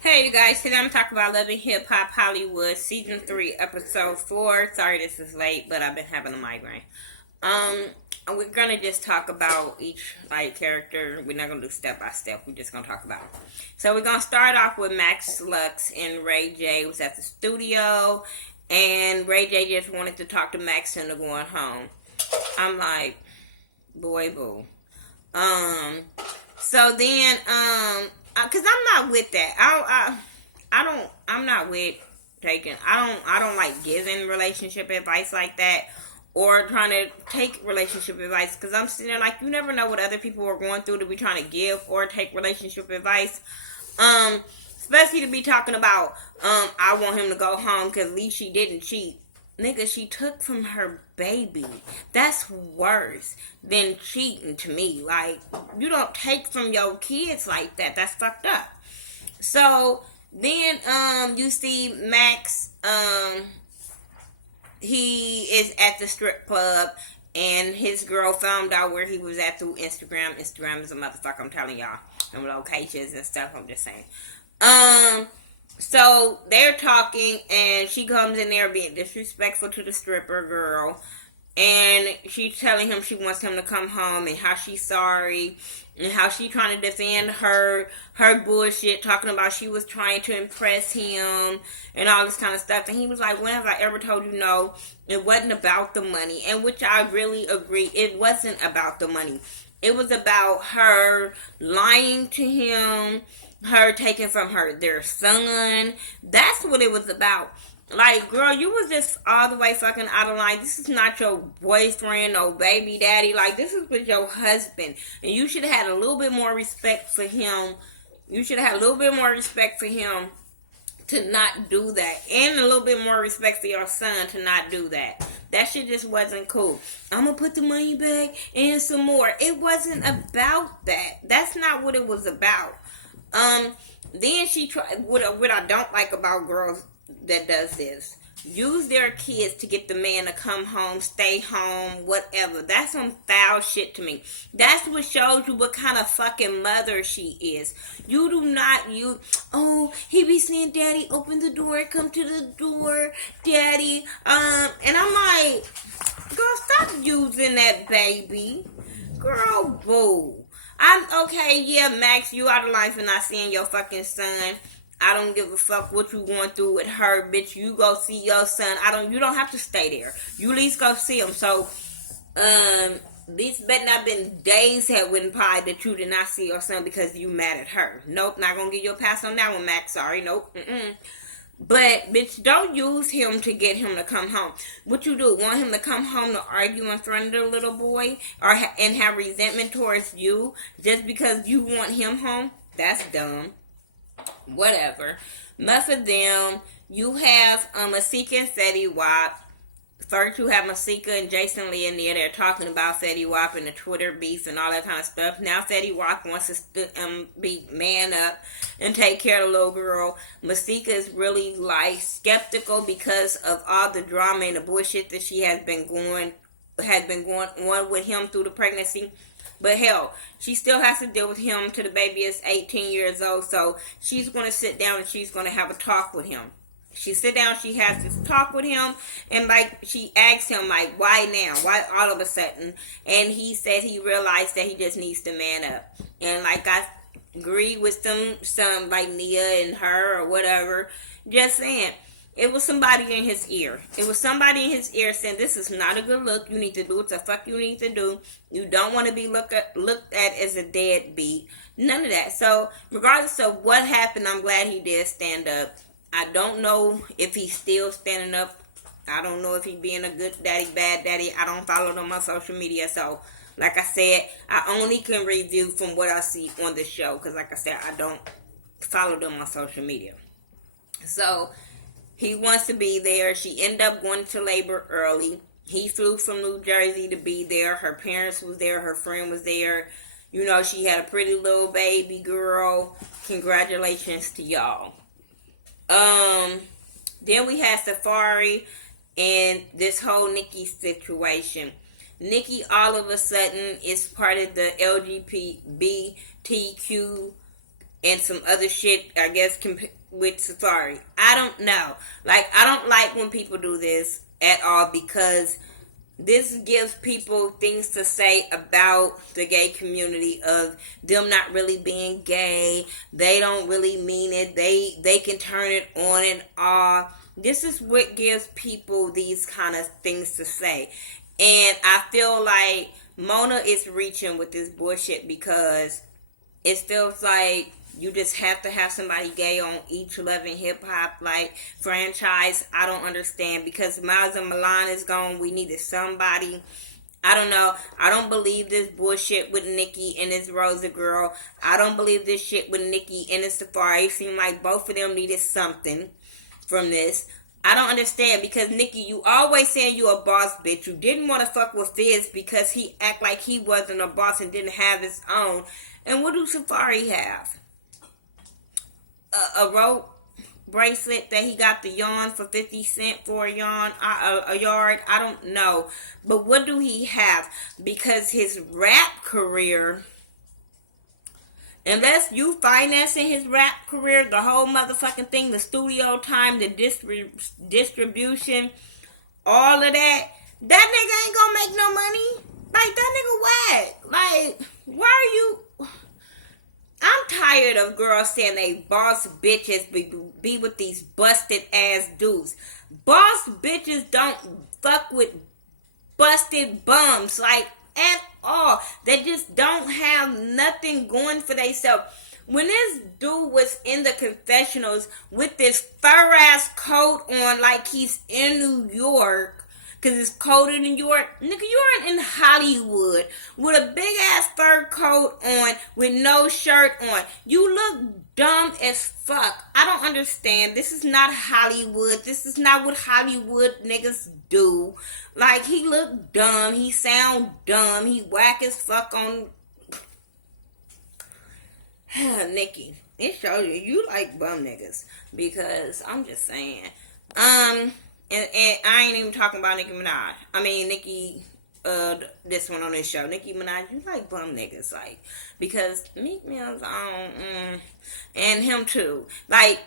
Hey you guys, today I'm talking about Loving Hip Hop Hollywood Season 3, Episode 4. Sorry this is late, but I've been having a migraine. Um, we're gonna just talk about each character. We're not gonna do step by step. We're just gonna talk about it. So we're gonna start off with Max Lux and Ray J was at the studio, and Ray J just wanted to talk to Max into going home. I'm like, boy, boo. Um, so then, cause I'm not with that. I'm not with taking. I don't like giving relationship advice like that, or trying to take relationship advice. Cause I'm sitting there like, you never know what other people are going through to be trying to give or take relationship advice. Um, Especially to be talking about, I want him to go home cause at least she didn't cheat. Nigga, she took from her baby. That's worse than cheating to me. Like, you don't take from your kids like that. That's fucked up. So then you see Max, he is at the strip club and his girl found out where he was at through Instagram. Instagram is a motherfucker, I'm telling y'all. And locations and stuff, I'm just saying. Um so they're talking, and she comes in there being disrespectful to the stripper girl, and she's telling him she wants him to come home and how she's sorry and how she trying to defend her bullshit, talking about she was trying to impress him and all this kind of stuff. And he was like, when have I ever told you no? It wasn't about the money. And which I really agree, it wasn't about the money. It was about her lying to him, her taking from their son. That's what it was about. Like, girl, you was just all the way fucking out of line. This is not your boyfriend or baby daddy. Like, this is with your husband. And you should have had a little bit more respect for him. You should have had a little bit more respect for him to not do that. And a little bit more respect for your son to not do that. That shit just wasn't cool. I'm gonna put the money back and some more. It wasn't about that. That's not what it was about. Then she tried. What I don't like about girls that does this, use their kids to get the man to come home, stay home, whatever. That's some foul shit to me. That's what shows you what kind of fucking mother she is. You do not use, oh, he be saying, daddy, open the door, come to the door, daddy. And I'm like, girl, stop using that baby. Girl, boo. I'm okay, yeah, Max, you out of line for not seeing your fucking son. I don't give a fuck what you going through with her, bitch. You go see your son. You don't have to stay there. You at least go see him. So, these better not been days have went by that you did not see your son because you mad at her. Nope, not gonna give you a pass on that one, Max. Sorry, nope. But, bitch, don't use him to get him to come home. What you do, want him to come home to argue in front of the little boy and have resentment towards you just because you want him home? That's dumb. Whatever. Enough of them. You have Masika and Fetty Wap. First, you have Masika and Jason Lee in there. They're talking about Fetty Wap and the Twitter beef and all that kind of stuff. Now Fetty Wap wants to be man up and take care of the little girl. Masika is really like skeptical because of all the drama and the bullshit that she has been going on with him through the pregnancy. But hell, she still has to deal with him till the baby is 18 years old. So she's going to sit down and she's going to have a talk with him. She sit down, she has this talk with him, and like she asks him like, why now? Why all of a sudden? And he said he realized that he just needs to man up. And like I agree with some like Nia and her or whatever, just saying. It was somebody in his ear. It was somebody in his ear saying, this is not a good look. You need to do what the fuck you need to do. You don't want to be looked at as a deadbeat. None of that. So, regardless of what happened, I'm glad he did stand up. I don't know if he's still standing up. I don't know if he's being a good daddy, bad daddy. I don't follow them on social media. So, like I said, I only can review from what I see on the show. Because, like I said, I don't follow them on social media. So, he wants to be there. She ended up going to labor early. He flew from New Jersey to be there. Her parents was there. Her friend was there. You know, she had a pretty little baby girl. Congratulations to y'all. Then we had Safari and this whole Nikki situation. Nikki all of a sudden is part of the LGBTQ and some other shit, I guess, with Safari. I don't know. Like, I don't like when people do this at all, because this gives people things to say about the gay community, of them not really being gay. They don't really mean it. They can turn it on and off. This is what gives people these kind of things to say. And I feel like Mona is reaching with this bullshit, because it feels like you just have to have somebody gay on each Love and Hip Hop like franchise. I don't understand, because Miles and Milan is gone. We needed somebody. I don't know. I don't believe this bullshit with Nicki and this Rosa girl. I don't believe this shit with Nicki and the Safari. It seemed like both of them needed something from this. I don't understand, because Nicki, you always saying you a boss bitch. You didn't want to fuck with Fizz because he act like he wasn't a boss and didn't have his own. And what do Safari have? A rope bracelet that he got the yarn for 50 cents for a yarn, a yard. I don't know. But what do he have? Because his rap career, unless you financing his rap career, the whole motherfucking thing, the studio time, the distribution, all of that, that nigga ain't gonna make no money. Like, that nigga whack. Like, why are you... I'm tired of girls saying they boss bitches be with these busted ass dudes. Boss bitches don't fuck with busted bums, like, at all. They just don't have nothing going for themselves. When this dude was in the confessionals with this fur ass coat on, like he's in New York, because it's cold in New York. Nigga, you're in Hollywood with a big ass fur coat on with no shirt on. You look dumb as fuck. I don't understand. This is not Hollywood. This is not what Hollywood niggas do. Like, he look dumb. He sound dumb. He whack as fuck on... Nicki, it shows you like bum niggas. Because, I'm just saying. And I ain't even talking about Nicki Minaj. I mean, this one on this show. Nicki Minaj, you like bum niggas. Like, because Meek Mill's on, and him too. Like,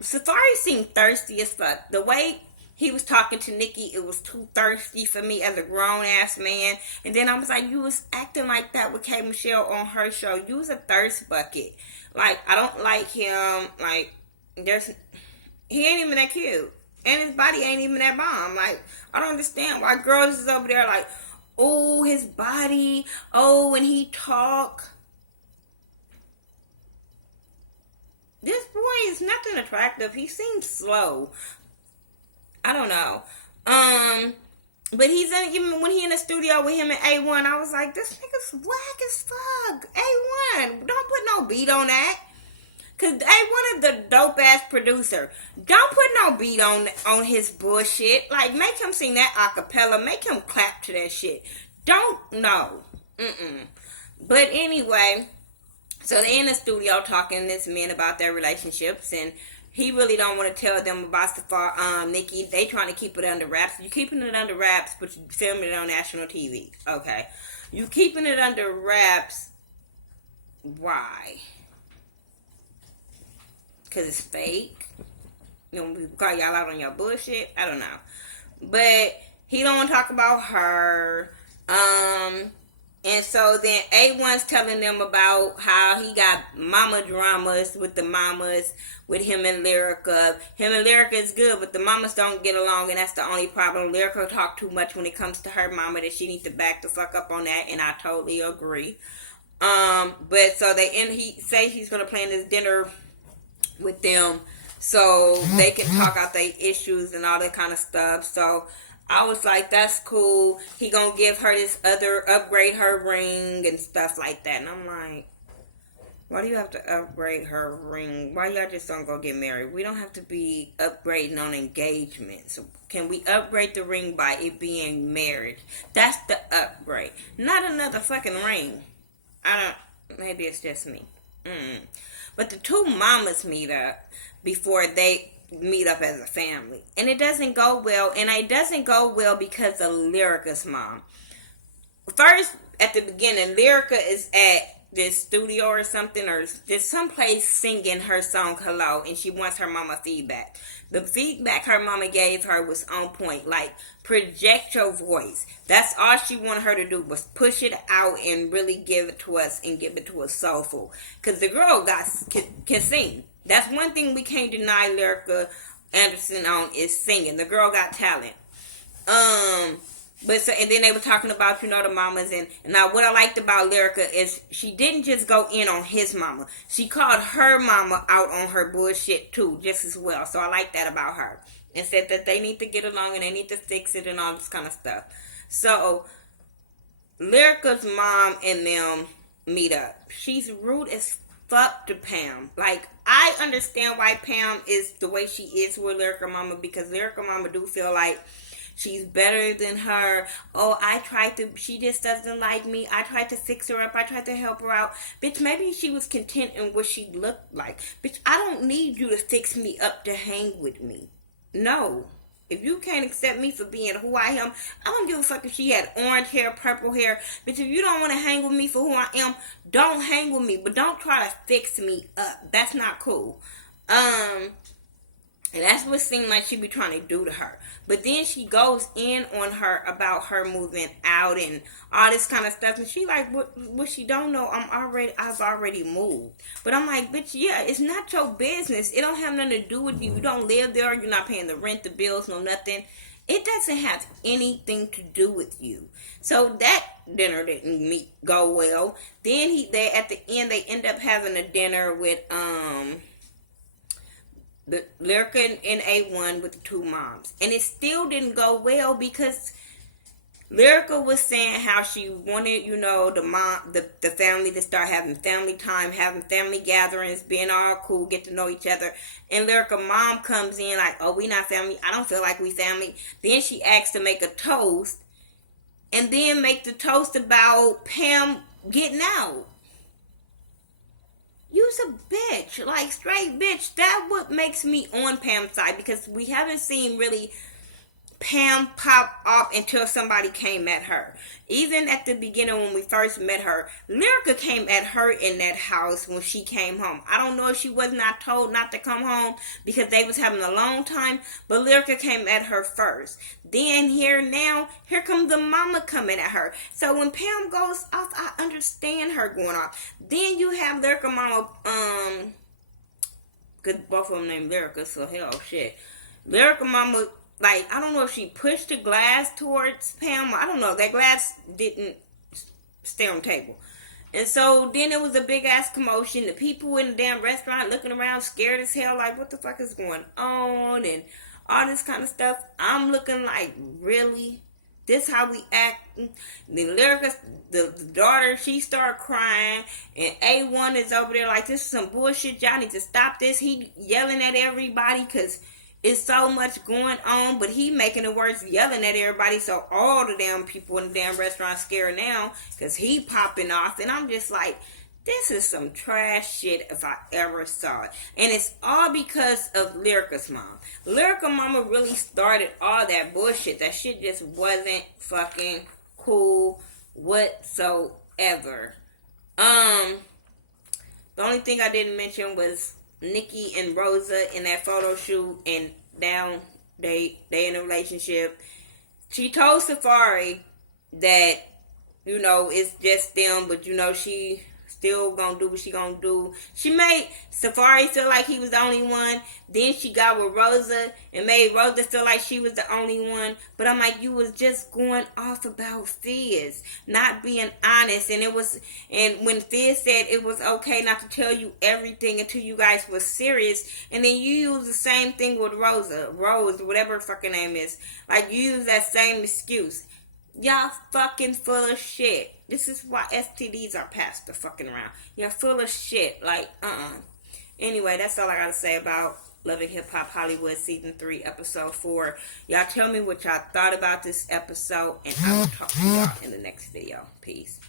Safari seemed thirsty as fuck. The way he was talking to Nicki, it was too thirsty for me as a grown-ass man. And then I was like, you was acting like that with K. Michelle on her show. You was a thirst bucket. Like, I don't like him. Like, he ain't even that cute. And his body ain't even that bomb. Like, I don't understand why girls is over there like, oh, his body. Oh, when he talk. This boy is nothing attractive. He seems slow. I don't know. But even when he in the studio with him and A1, I was like, this nigga's whack as fuck. A1, don't put no beat on that. Cause A1 is the dope ass producer. Don't put no beat on his bullshit. Like, make him sing that acapella. Make him clap to that shit. Don't know. But anyway, so they in the studio talking to this men about their relationships, and he really don't want to tell them about Nicki. They trying to keep it under wraps. You keeping it under wraps, but you filming it on national TV. Okay, you keeping it under wraps. Why? Because it's fake. You know, we call y'all out on your bullshit. I don't know. But he don't want to talk about her. And so then A1's telling them about how he got mama dramas with the mamas, with him and Lyrica. Him and Lyrica is good, but the mamas don't get along, and that's the only problem. Lyrica talk too much when it comes to her mama, that she needs to back the fuck up on that, and I totally agree. But so he say he's going to plan this dinner with them so they can talk out their issues and all that kind of stuff. So I was like, that's cool. He gonna give her this upgrade her ring and stuff like that. And I'm like, why do you have to upgrade her ring? Why y'all just don't go get married? We don't have to be upgrading on engagements. Can we upgrade the ring by it being marriage? That's the upgrade, not another fucking ring. Maybe it's just me. But the two mamas meet up before they meet up as a family. And it doesn't go well. And it doesn't go well because of Lyrica's mom. First, at the beginning, Lyrica is at this studio or something, or just someplace singing her song Hello, and she wants her mama feedback. The feedback her mama gave her was on point. Like, project your voice. That's all she wanted her to do, was push it out and really give it to us, and give it to us soulful. Because the girl can sing. That's one thing we can't deny Lyrica Anderson on, is singing. The girl got talent. But so, and then they were talking about, the mamas, and now what I liked about Lyrica is she didn't just go in on his mama. She called her mama out on her bullshit too, just as well. So I like that about her. And said that they need to get along and they need to fix it and all this kind of stuff. So Lyrica's mom and them meet up. She's rude as fuck to Pam. Like, I understand why Pam is the way she is with Lyrica mama, because Lyrica mama do feel like she's better than her. Oh, she just doesn't like me. I tried to fix her up. I tried to help her out. Bitch, maybe she was content in what she looked like. Bitch, I don't need you to fix me up to hang with me. No. If you can't accept me for being who I am, I don't give a fuck if she had orange hair, purple hair. Bitch, if you don't want to hang with me for who I am, don't hang with me. But don't try to fix me up. That's not cool. And that's what seemed like she be trying to do to her. But then she goes in on her about her moving out and all this kind of stuff. And she like, what she don't know, I've already moved. But I'm like, bitch, yeah, it's not your business. It don't have nothing to do with you. You don't live there. You're not paying the rent, the bills, no nothing. It doesn't have anything to do with you. So that dinner didn't go well. Then at the end, they end up having a dinner with, the Lyrica and A1 with the two moms. And it still didn't go well, because Lyrica was saying how she wanted, the family to start having family time, having family gatherings, being all cool, get to know each other. And Lyrica mom comes in like, oh, we not family. I don't feel like we family. Then she asks to make a toast, and then make the toast about Pam getting out. You's a bitch, like straight bitch. That what makes me on Pam's side, because we haven't seen really Pam pop off until somebody came at her. Even at the beginning when we first met her, Lyrica came at her in that house when she came home. I don't know if she was not told not to come home because they was having a long time, but Lyrica came at her first. Then here comes the mama coming at her. So when Pam goes off, I understand her going off. Then you have Lyrica mama, because both of them named Lyrica, so hell shit. Lyrica mama, like, I don't know if she pushed the glass towards Pam. I don't know. That glass didn't stay on the table. And so then there was a big ass commotion. The people in the damn restaurant looking around scared as hell, like, what the fuck is going on? And all this kind of stuff. I'm looking like, really? This how we act? The Lyrica, the daughter, she started crying. And A1 is over there like, this is some bullshit. Y'all need to stop this. He yelling at everybody because it's so much going on, but he making it worse, yelling at everybody, so all the damn people in the damn restaurant scared now, because he popping off, and I'm just like, this is some trash shit if I ever saw it. And it's all because of Lyrica's mom. Lyrica mama really started all that bullshit. That shit just wasn't fucking cool whatsoever. The only thing I didn't mention was Nikki and Rosa in that photo shoot, and now they in a relationship. She told Safari that, it's just them, but she still gonna do what she gonna do. She made Safari feel like he was the only one. Then she got with Rosa and made Rosa feel like she was the only one. But I'm like, you was just going off about Fizz, not being honest. And when Fizz said it was okay not to tell you everything until you guys was serious, and then you use the same thing with Rose, whatever her fucking name is. Like, you use that same excuse. Y'all fucking full of shit. This is why STDs are passed the fucking around. You're full of shit. Like, Anyway, that's all I gotta say about Loving Hip Hop Hollywood Season 3, Episode 4. Y'all tell me what y'all thought about this episode, and I will talk to y'all in the next video. Peace.